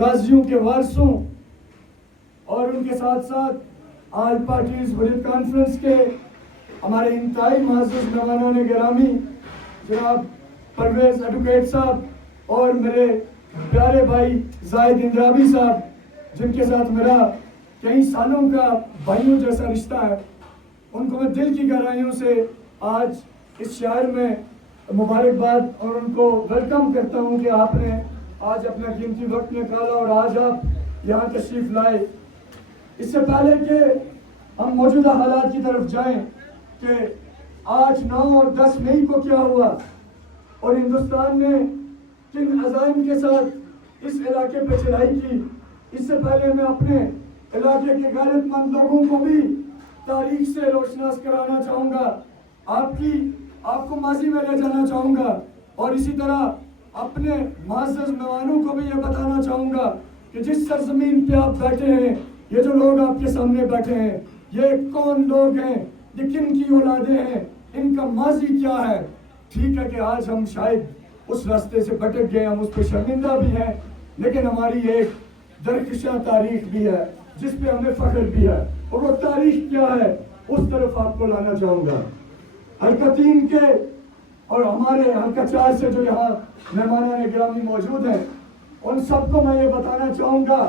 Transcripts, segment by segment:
غازیوں کے وارثوں اور ان کے ساتھ ساتھ آل پارٹیز حریت کانفرنس کے ہمارے انتہائی معزز مہمانان گرامی جناب پرویز ایڈوکیٹ صاحب اور میرے پیارے بھائی زاہد اندرابی صاحب جن کے ساتھ میرا کئی سالوں کا بھائیوں جیسا رشتہ ہے، ان کو میں دل کی گہرائیوں سے آج اس شہر میں مبارکباد اور ان کو ویلکم کرتا ہوں کہ آپ نے آج اپنا قیمتی وقت نکالا اور آج آپ یہاں تشریف لائے۔ اس سے پہلے کہ ہم موجودہ حالات کی طرف جائیں کہ 8، 9 اور 10 مئی کو کیا ہوا اور ہندوستان نے کن عزائم کے ساتھ اس علاقے پہ چڑھائی کی، اس سے پہلے میں اپنے علاقے کے غیرت مند لوگوں کو بھی تاریخ سے روشناس کرانا چاہوں گا، آپ کو ماضی میں لے جانا چاہوں گا اور اسی طرح اپنے معزز مہمانوں کو بھی یہ بتانا چاہوں گا کہ جس سرزمین پہ آپ بیٹھے ہیں، یہ جو لوگ آپ کے سامنے بیٹھے ہیں، یہ کون لوگ ہیں، یہ کن کی اولادیں ہیں، ان کا ماضی کیا ہے۔ ٹھیک ہے کہ آج ہم شاید اس راستے سے بھٹک گئے، ہم اس پہ شرمندہ بھی ہیں، لیکن ہماری ایک درخشاں تاریخ بھی ہے جس پہ ہمیں فخر بھی ہے، اور وہ تاریخ کیا ہے اس طرف آپ کو لانا چاہوں گا۔ حلقہ 3 کے اور ہمارے حلقہ 4 سے جو یہاں مہمانان گرامی موجود ہیں، ان سب کو میں یہ بتانا چاہوں گا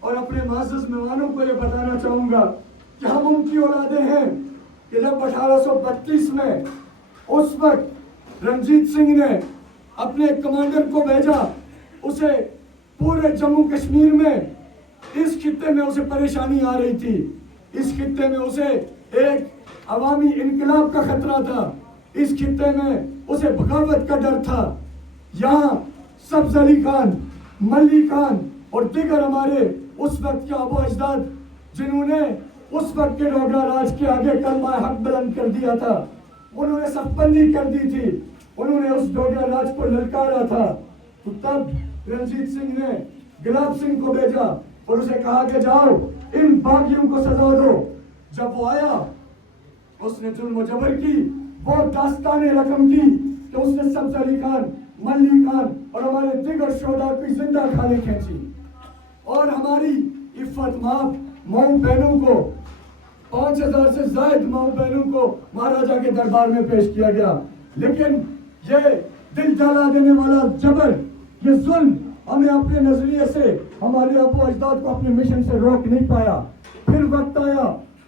اور اپنے معزز مہمانوں کو یہ بتانا چاہوں گا کہ ہم ان کی اولادیں ہیں کہ جب 1832 میں اس وقت رنجیت سنگھ نے اپنے کمانڈر کو بھیجا، اسے پورے جموں کشمیر میں اس خطے میں اسے پریشانی آ رہی تھی، اس خطے میں اسے ایک عوامی انقلاب کا خطرہ تھا، اس خطے میں اسے بغاوت کا ڈر تھا۔ یہاں سبز علی خان، ملی خان اور دیگر ہمارے اس وقت کے آبا اجداد جنہوں نے اس وقت کے ڈوگرا راج کے آگے کلمہ حق بلند کر دیا تھا، انہوں نے صف بندی کر دی تھی، انہوں نے اس ڈوگرا راج کو للکارا تھا، تو تب رنجیت سنگھ نے گلاب سنگھ کو بھیجا اور اسے کہا کہ جاؤ ان باغیوں کو سزا دو۔ جب وہ آیا اس نے ظلم و جبر کی، وہ داستان رقم کی کہ اس نے سبز علی خان، ملی خان اور ہمارے دیگر شہداء کی زندہ کھالیں کھینچی اور ہماری عفت ماب ماؤں بہنوں کو 5000 سے زائد ماؤں بہنوں کو مہاراجا کے دربار میں پیش کیا گیا، لیکن یہ دل جلا دینے والا جبر، یہ ظلم ہمیں اپنے نظریے سے ہمارے ابو اجداد کو اپنے مشن سے روک نہیں پایا۔ پھر وقت آیا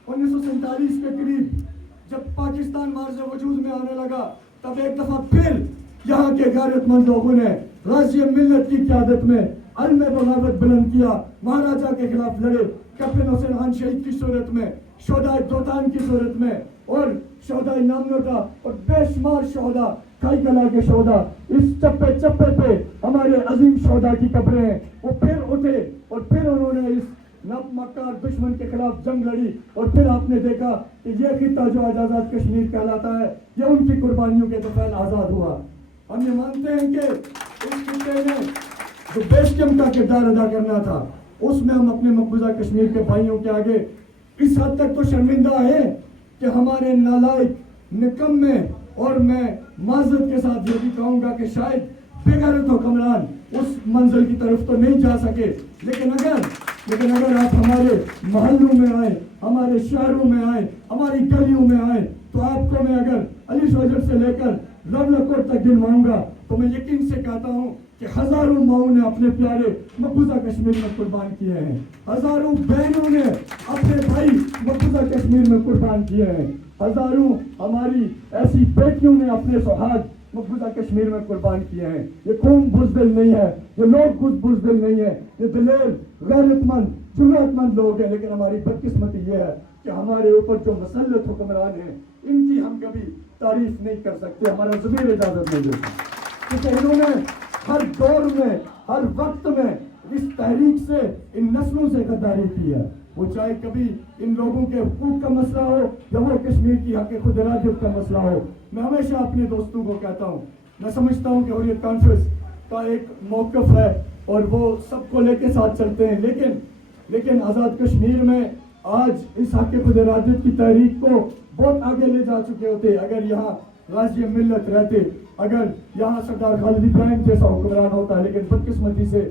1947 کے قریب جب پاکستان معرض وجود میں آنے لگا، تب ایک دفعہ پھر یہاں کے غیرت مند لوگوں نے غازی ملت کی قیادت میں علم بغاوت بلند کیا، مہاراجا کے خلاف لڑے، کیپٹن حسین خان شہید کی صورت میں، شہداء دوتان کی صورت میں اور شہداء نامنوٹا اور بے شمار شہداء کھائی کلا کے شہداء، اس چپے چپے پہ ہمارے عظیم شہداء کی قبریں ہیں، وہ پھر اٹھے اور پھر انہوں نے اس نب مکار دشمن کے خلاف جنگ لڑی اور پھر آپ نے دیکھا کہ یہ خطہ جو آج آزاد کشمیر کہلاتا ہے، یہ ان کی قربانیوں کے طفیل آزاد ہوا۔ ہم یہ مانتے ہیں کہ اس خطے میں جو بیشکم کا کردار ادا کرنا تھا، اس میں ہم اپنے مقبوضہ کشمیر کے بھائیوں کے آگے اس حد تک تو شرمندہ ہیں کہ ہمارے نالائق، نکمے اور میں معذرت کے ساتھ یہ بھی کہوں گا کہ شاید بے غیرت حکمران اس منزل کی طرف تو نہیں جا سکے، لیکن اگر آپ ہمارے محلوں میں آئے، ہمارے شہروں میں آئے، ہماری گلیوں میں آئے، تو آپ کو میں اگر علی شوجر سے لے کر رولکوٹ تک گنواؤں گا تو میں یقین سے کہتا ہوں کہ ہزاروں ماؤں نے اپنے پیارے مقبوضہ کشمیر میں قربان کیے ہیں، ہزاروں بہنوں نے اپنے بھائی مقبوضہ کشمیر میں قربان کیے ہیں، ہزاروں ہماری ایسی بیٹیوں نے اپنے سہاگ مقبوضہ کشمیر میں قربان کیے ہیں۔ یہ قوم بزدل نہیں ہے، یہ لوگ بزدل نہیں ہے، یہ دلیر، غیرت مند، جرأت مند لوگ ہیں، لیکن ہماری بدقسمتی یہ ہے کہ ہمارے اوپر جو مسلط حکمران ہیں ان کی ہم کبھی تعریف نہیں کر سکتے، ہمارا ضمیر اجازت نہیں دیتا، کیونکہ انہوں نے ہر دور میں، ہر وقت میں اس تحریک سے، ان نسلوں سے غداری کی ہے، وہ چاہے کبھی ان لوگوں کے حقوق کا مسئلہ ہو یا وہ کشمیر کی حق خود ارادیت کا مسئلہ ہو۔ میں ہمیشہ اپنے دوستوں کو کہتا ہوں، میں سمجھتا ہوں کہ حریت کانفرنس کا ایک موقف ہے اور وہ سب کو لے کے ساتھ چلتے ہیں، لیکن آزاد کشمیر میں آج اس حق خود ارادیت کی تحریک کو بہت آگے لے جا چکے ہوتے اگر یہاں غازی ملت رہتے، اگر یہاں سردار خالد ابراہیم جیسا حکمران ہوتا، لیکن بدقسمتی سے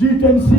G-10C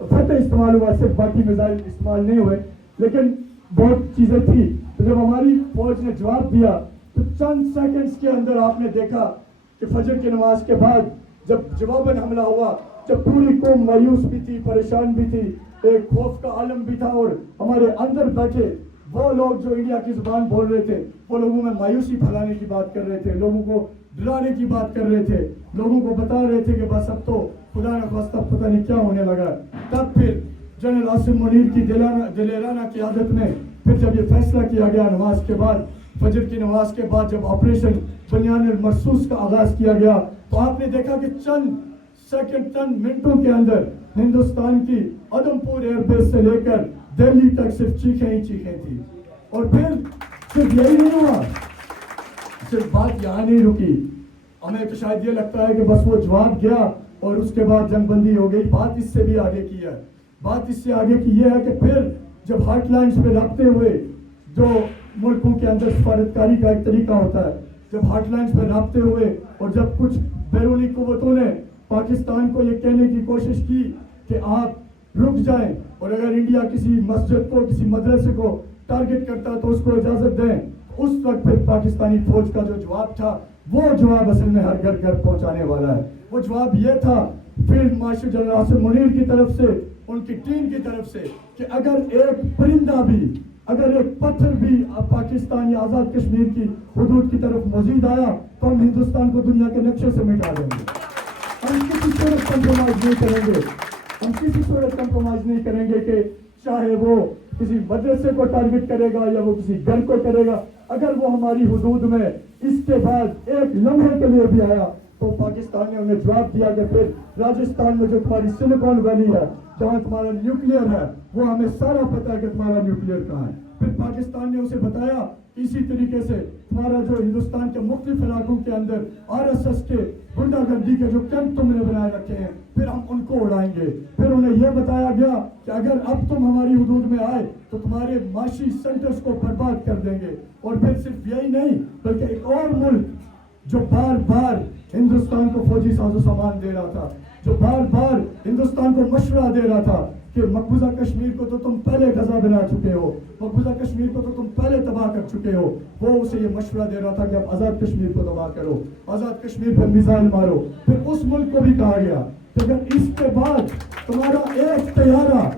فتح استعمال ہوا, صرف باقی میزائل استعمال نہیں ہوئے, لیکن بہت چیزیں تھی. تو جب ہماری فوج نے جواب دیا تو چند سیکنڈز کے اندر آپ نے دیکھا کہ فجر کی نماز کے بعد جب جواباً حملہ ہوا, جب پوری قوم مایوس بھی تھی, پریشان بھی تھی, ایک خوف کا عالم بھی تھا, اور ہمارے اندر بیٹھے وہ لوگ جو انڈیا کی زبان بول رہے تھے وہ لوگوں میں مایوسی پھیلانے کی بات کر رہے تھے, لوگوں کو ڈرانے کی بات کر رہے تھے, لوگوں کو بتا رہے تھے کہ بس اب تو خدا نخواستہ پتہ نہیں کیا ہونے لگا. تب پھر جنرل عاصم منیر کی دلیرانہ قیادت میں پھر جب یہ فیصلہ کیا گیا نماز کے بعد, فجر کی نماز کے بعد جب آپریشن بنیان المرصوص کا آغاز کیا گیا, تو آپ نے دیکھا کہ چند سیکنڈ, چند منٹوں کے اندر ہندوستان کی ادم پور ایئر بیس سے لے کر دہلی تک صرف چیخیں ہی چیخیں تھی. اور پھر صرف یہی نہیں ہوا, صرف بات یہاں نہیں رکی. ہمیں تو شاید یہ لگتا ہے کہ بس وہ جواب گیا اور اس کے بعد جنگ بندی ہو گئی. بات اس سے بھی آگے کی ہے. بات اس سے آگے کی یہ ہے کہ پھر جب ہاٹ لائنز پہ رابطے ہوئے, جو ملکوں کے اندر سفارتکاری کا ایک طریقہ ہوتا ہے, جب ہاٹ لائنز پہ رابطے ہوئے اور جب کچھ بیرونی قوتوں نے پاکستان کو یہ کہنے کی کوشش کی کہ آپ رک جائیں, اور اگر انڈیا کسی مسجد کو, کسی مدرسے کو ٹارگٹ کرتا تو اس کو اجازت دیں, اس وقت پھر پاکستانی فوج کا جو جواب تھا وہ جواب اصل میں ہر گھر گھر پہنچانے والا ہے. وہ جواب یہ تھا field marshal general Asim Munir کی طرف سے, ان کی ٹیم کی طرف سے, کہ اگر ایک پرندہ بھی, اگر ایک پتھر بھی پاکستان یا آزاد کشمیر کی حدود کی طرف مزید آیا تو ہم ہندوستان کو دنیا کے نقشے سے مٹا دیں گے. ہم کسی صورت کمپرومائز نہیں کریں گے, ہم کسی صورت کمپرومائز نہیں کریں گے کہ چاہے وہ کسی مدرسے کو ٹارگٹ کرے گا یا وہ کسی گھر کو کرے گا. اگر وہ ہماری حدود میں اس کے بعد ایک لمحے کے لیے بھی آیا تو پاکستان نے انہیں جواب دیا کہ پھر راجستھان میں جو تمہاری سلیکان ویلی ہے, جہاں تمہارا نیوکلیئر ہے, وہ ہمیں سارا پتہ ہے کہ تمہارا نیوکلیئر کہاں ہے. پھر پاکستان نے اسے بتایا اسی طریقے سے تمہارا جو ہندوستان کے مختلف علاقوں کے اندر RSS کے گنڈا گردی کے جو کیمپ تم نے بنائے رکھے ہیں, پھر ہم ان کو اڑائیں گے. پھر انہیں یہ بتایا گیا کہ اگر اب تم ہماری حدود میں آئے تو تمہارے معاشی سینٹرز کو برباد کر دیں گے. اور پھر صرف یہی نہیں بلکہ ایک اور ملک جو بار بار ہندوستان کو فوجی ساز و سامان دے رہا تھا, جو بار بار ہندوستان کو مشورہ دے رہا تھا کہ مقبوضہ کشمیر کو تو تم پہلے غزہ بنا چکے ہو, مقبوضہ کشمیر کو تو تم پہلے تباہ کر چکے ہو, وہ اسے یہ مشورہ دے رہا تھا کہ اب آزاد کشمیر کو تباہ کرو, آزاد کشمیر پر میزائل مارو. پھر اس ملک کو بھی کہا گیا کہ اگر اس کے بعد تمہارا ایک طیارہ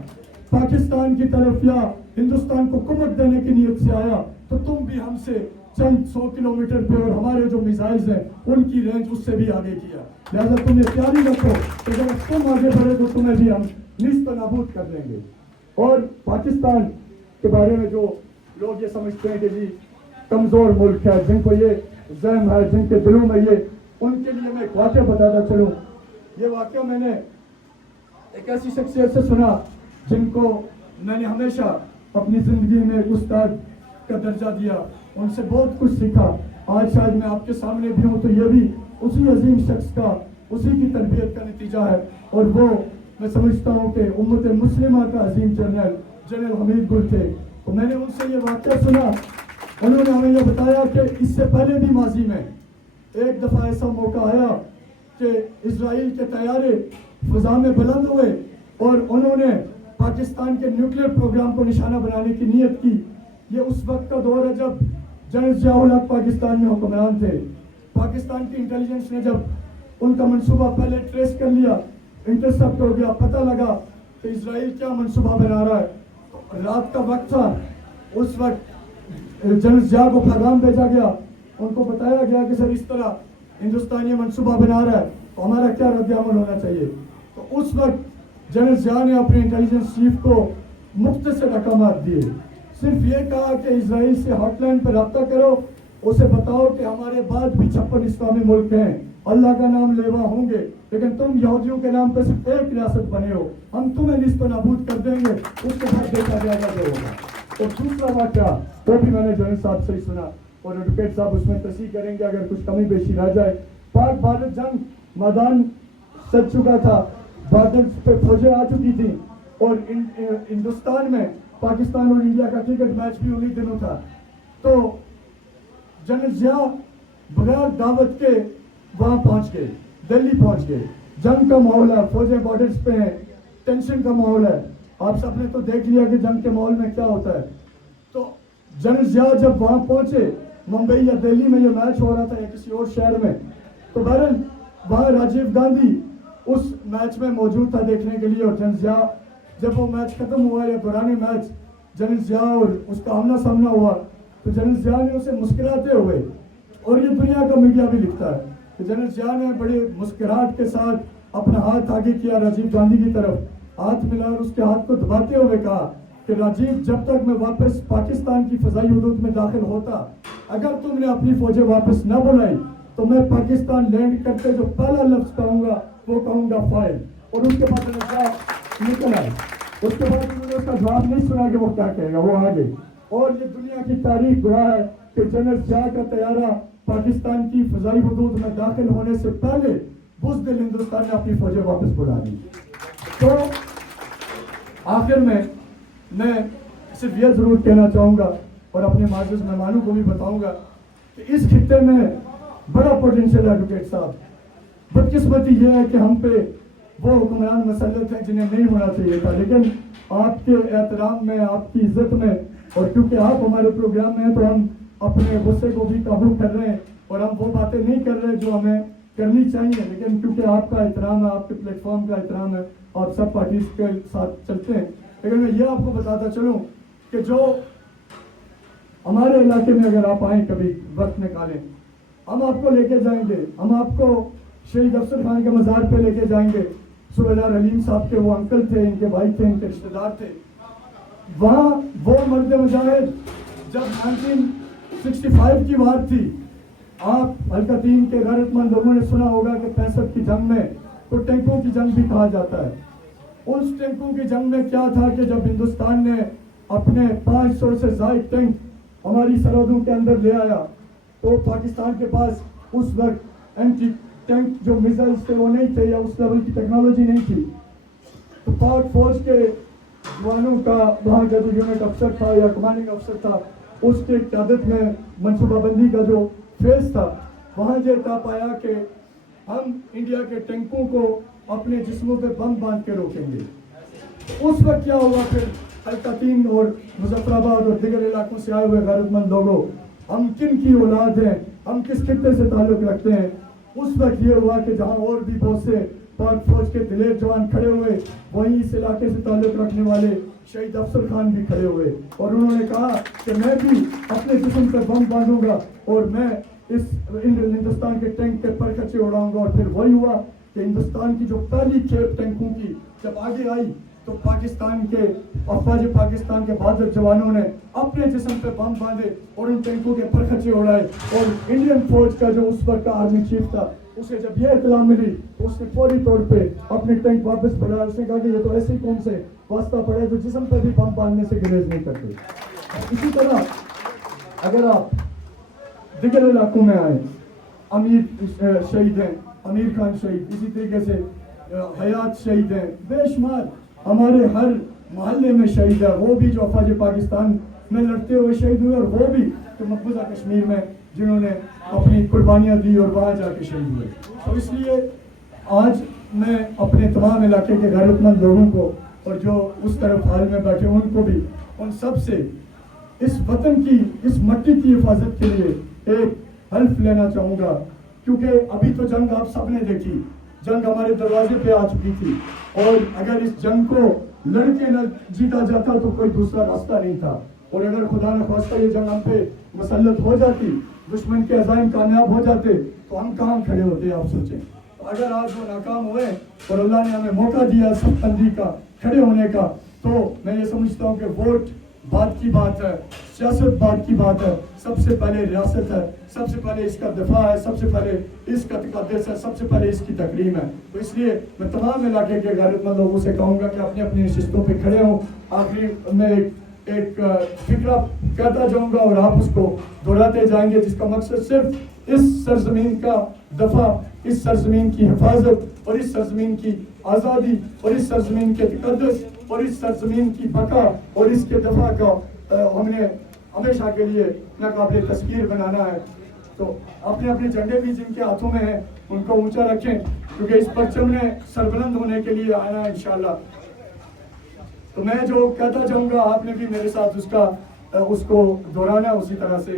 پاکستان کی طرف یا ہندوستان کو کمک دینے کی نیت سے آیا تو تم بھی ہم سے چند 100 کلومیٹر پہ, اور ہمارے جو میزائلز ہیں ان کی رینج اس سے بھی آگے کیا. لہذا تم یہ تیاری رکھو کہ جب تم آگے بڑھے تو تمہیں بھی ہم نیست و نابود کر دیں گے. اور پاکستان کے بارے میں جو لوگ یہ سمجھتے ہیں کہ جی کمزور ملک ہے, جن کو یہ ذہن ہے, جن کے دلوں میں یہ, ان کے لیے میں ایک واقعہ بتاتا چلوں. یہ واقعہ میں نے ایک ایسی شخصیت سے سنا جن کو میں نے ہمیشہ اپنی زندگی میں ایک استاد کا درجہ دیا, ان سے بہت کچھ سیکھا. آج شاید میں آپ کے سامنے بھی ہوں تو یہ بھی اسی عظیم شخص کا, اسی کی تربیت کا نتیجہ ہے. اور وہ میں سمجھتا ہوں کہ امت مسلمہ کا عظیم جنرل حمید گل تھے. تو میں نے ان سے یہ واقعہ سنا, انہوں نے ہمیں یہ بتایا کہ اس سے پہلے بھی ماضی میں ایک دفعہ ایسا موقع آیا کہ اسرائیل کے طیارے فضا میں بلند ہوئے اور انہوں نے پاکستان کے نیوکلیئر پروگرام کو نشانہ بنانے کی نیت کی. یہ اس وقت کا دور ہے جب جنرل ضیاء الحق پاکستان میں حکمران تھے. پاکستان کی انٹیلیجنس نے جب ان کا منصوبہ پہلے ٹریس کر لیا, انٹرسپٹ ہو گیا, پتہ لگا کہ اسرائیل کیا منصوبہ بنا رہا ہے, تو رات کا وقت تھا, اس وقت جنرل ضیاء کو پیغام بھیجا گیا, ان کو بتایا گیا کہ سر اس طرح ہندوستان یہ منصوبہ بنا رہا ہے تو ہمارا کیا رد عمل ہونا چاہیے. تو اس وقت جنرل ضیاء نے اپنے انٹیلیجنس چیف کو مختصر احکامات دیے, صرف یہ کہا کہ اسرائیل سے ہاٹ لائن پہ رابطہ کرو, اسے بتاؤ کہ ہمارے بعد بھی 56 اسلامی ملک ہیں, اللہ کا نام لیوا ہوں گے, لیکن تم یہودیوں کے نام پہ صرف ایک ریاست بنے ہو, ہم تمہیں نیست و نابود کر دیں گے, اس کے بعد دیکھا جائے گا جو ہوگا. اور دوسرا واقعہ وہ بھی میں نے جنرل صاحب سے ہی سنا, اور ایڈوکیٹ صاحب اس میں تصحیح کریں گے اگر کچھ کمی بیشی رہ جائے. پاک بھارت جنگ میدان سج چکا تھا, بادل پہ فوجیں آ چکی تھیں, اور ہندوستان میں پاکستان اور انڈیا کا کرکٹ میچ بھی انہی دنوں تھا. تو جنرل ضیاء بغیر دعوت کے وہاں پہنچ گئے, دہلی پہنچ گئے. جنگ کا ماحول ہے, فوجیں بارڈرز پہ ہیں, ٹینشن کا ماحول ہے. آپ سب نے تو دیکھ لیا کہ جنگ کے ماحول میں کیا ہوتا ہے. تو جنرل ضیاء جب وہاں پہنچے ممبئی یا دہلی میں یہ میچ ہو رہا تھا یا کسی اور شہر میں, تو بہرحال وہاں راجیو گاندھی اس میچ میں موجود تھا دیکھنے کے لیے. اور جنرل ضیاء جب وہ میچ ختم ہوا یا دوران میچ جنرل ضیاء اور اس کا آمنا سامنا ہوا تو جنرل ضیاء نے اسے مسکراتے ہوئے, اور یہ دنیا کا میڈیا بھی لکھتا ہے کہ جنرل ضیاء نے بڑے مسکراہٹ کے ساتھ اپنا ہاتھ آگے کیا راجیو گاندھی کی طرف, ہاتھ ملا اور اس کے ہاتھ کو دباتے ہوئے کہا کہ راجیو, جب تک میں واپس پاکستان کی فضائی حدود میں داخل ہوتا, اگر تم نے اپنی فوجیں واپس نہ بلائی تو میں پاکستان لینڈ کرتے جو پہلا لفظ کہوں گا وہ کہوں گا فائر. اور اس کے بعد نکل آئے. اس کے بعد انہوں نے اس کا جواب نہیں سنا کہ وہ کیا کہے گا, وہ آگے. اور یہ دنیا کی تاریخ گواہ ہے کہ جنرل ضیاء کا طیارہ پاکستان کی فضائی حدود میں داخل ہونے سے پہلے بزدل ہندوستان نے اپنی فوجیں واپس بلا دی. تو آخر میں صرف یہ ضرور کہنا چاہوں گا اور اپنے معزز مہمانوں کو بھی بتاؤں گا کہ اس خطے میں بڑا پوٹینشیل ہے ایڈوکیٹ صاحب. بدقسمتی یہ ہے کہ ہم پہ وہ حکمران مسلط ہیں جنہیں نہیں ہونا چاہیے تھا, لیکن آپ کے احترام میں, آپ کی عزت میں, اور کیونکہ آپ ہمارے پروگرام میں ہیں تو ہم اپنے غصے کو بھی قابو کر رہے ہیں اور ہم وہ باتیں نہیں کر رہے جو ہمیں کرنی چاہیے. لیکن کیونکہ آپ کا احترام ہے, آپ کے پلیٹ فارم کا احترام ہے, آپ سب پارٹیز کے ساتھ چلتے ہیں. لیکن میں یہ آپ کو بتاتا چلوں کہ جو ہمارے علاقے میں اگر آپ آئیں کبھی وقت نکالیں, ہم آپ کو لے کے جائیں گے, ہم آپ کو شہید افسر خان کے مزار پہ لے کے جائیں گے. صوبیدار علیم صاحب کے وہ انکل تھے, ان کے بھائی تھے, ان کے رشتے دار تھے. وہاں وہ مرد مجاہد جب 1965 کی وار تھی, آپ الکتین کے غیرت مند لوگوں نے سنا ہوگا کہ 65 کی جنگ میں تو ٹینکوں کی جنگ بھی کہا جاتا ہے. اس ٹینکوں کی جنگ میں کیا تھا کہ جب ہندوستان نے اپنے 500 سے زائد ٹینک ہماری سرحدوں کے اندر لے آیا تو پاکستان کے پاس اس وقت اینٹی ٹینک جو میزائلز تھے وہ نہیں تھے یا اس لیول کی ٹیکنالوجی نہیں تھی. تو پاک فوج کے جوانوں کا وہاں کا جو یونٹ افسر تھا یا کمانڈنگ افسر تھا, اس کے قیادت میں منصوبہ بندی کا جو فیز تھا, وہاں یہ طے پایا کہ ہم انڈیا کے ٹینکوں کو اپنے جسموں پہ بم باندھ کے روکیں گے. اس وقت کیا ہوا, پھر الکتین اور مظفر آباد اور دیگر علاقوں سے آئے ہوئے غیرت مند لوگوں, ہم کن کی اولاد ہیں, ہم کس خطے سے تعلق رکھتے ہیں. اس وقت یہ ہوا کہ جہاں اور بھی بہت سے پاک فوج کے دلیر جوان کھڑے ہوئے, وہیں اس علاقے سے تعلق رکھنے والے شہید افسر خان بھی کھڑے ہوئے, اور انہوں نے کہا کہ میں بھی اپنے جسم پہ بم باندھوں گا اور میں اس ہندوستان کے ٹینک کے پرخچے اڑاؤں گا. اور پھر وہی ہوا کہ ہندوستان کی جو پہلی کھیپ ٹینکوں کی جب آگے آئی تو پاکستان کے افواج پاکستان کے بہادر جوانوں نے اپنے جسم پہ بم باندھے اور ان ٹینکوں کے پرخچے اڑائے. اور انڈین فوج کا جو اس وقت کا آرمی چیف تھا, اسے جب یہ اطلاع ملی تو اس نے فوری طور پہ اپنے ٹینک واپس بڑھایا. اس نے کہا کہ یہ تو ایسی قوم سے واسطہ پڑے جو جسم پہ بھی بم باندھنے سے گریز نہیں کرتے. اسی طرح اگر آپ دیگر علاقوں میں آئیں, امیر شہید ہیں, امیر خان شہید, اسی طریقے سے حیات شہید ہیں, بے شمار ہمارے ہر محلے میں شہید ہے. وہ بھی جو افواج پاکستان میں لڑتے ہوئے شہید ہوئے, اور وہ بھی کہ مقبوضہ کشمیر میں جنہوں نے اپنی قربانیاں دی اور وہاں جا کے شہید ہوئے. تو اس لیے آج میں اپنے تمام علاقے کے غیرت مند لوگوں کو اور جو اس طرف حال میں بیٹھے ان کو بھی, ان سب سے اس وطن کی, اس مٹی کی حفاظت کے لیے ایک حلف لینا چاہوں گا. کیونکہ ابھی تو جنگ آپ سب نے دیکھی, جنگ ہمارے دروازے پہ آ چکی تھی, اور اگر اس جنگ کو لڑ کے نہ جیتا جاتا تو کوئی دوسرا راستہ نہیں تھا. اور اگر خدا نہ خواستہ یہ جنگ ہم پہ مسلط ہو جاتی, دشمن کے عزائم کامیاب ہو جاتے, تو ہم کہاں کھڑے ہوتے آپ سوچیں. اگر آج وہ ناکام ہوئے اور اللہ نے ہمیں موقع دیا سب بندی کا, کھڑے ہونے کا, تو میں یہ سمجھتا ہوں کہ ووٹ بات کی بات ہے, سیاست بات کی بات ہے. سب سے پہلے ریاست ہے, سب سے پہلے اس کا دفاع ہے, سب سے پہلے اس کا تقدس ہے, سب سے پہلے اس کی تکریم ہے. تو اس لیے میں تمام علاقے کے غیرت مند لوگوں سے کہوں گا کہ اپنی اپنی نشستوں پہ کھڑے ہوں. آخری میں ایک فکرہ کہتا جاؤں گا اور آپ اس کو دہراتے جائیں گے, جس کا مقصد صرف اس سرزمین کا دفاع, اس سرزمین کی حفاظت اور اس سرزمین کی آزادی اور اس سرزمین کے تقدس اور اس سرزمین کی بقا اور اس کے دفاع کا ہم نے ہمیشہ کے لیے ناقابل تذکیر بنانا ہے. تو اپنے اپنے جھنڈے بھی جن کے ہاتھوں میں ہیں ان کو اونچا رکھیں, کیونکہ اس پرچم نے سربلند ہونے کے لیے آنا ہے انشاءاللہ. تو میں جو کہتا جاؤں گا آپ نے بھی میرے ساتھ اس کو دہرانا اسی طرح سے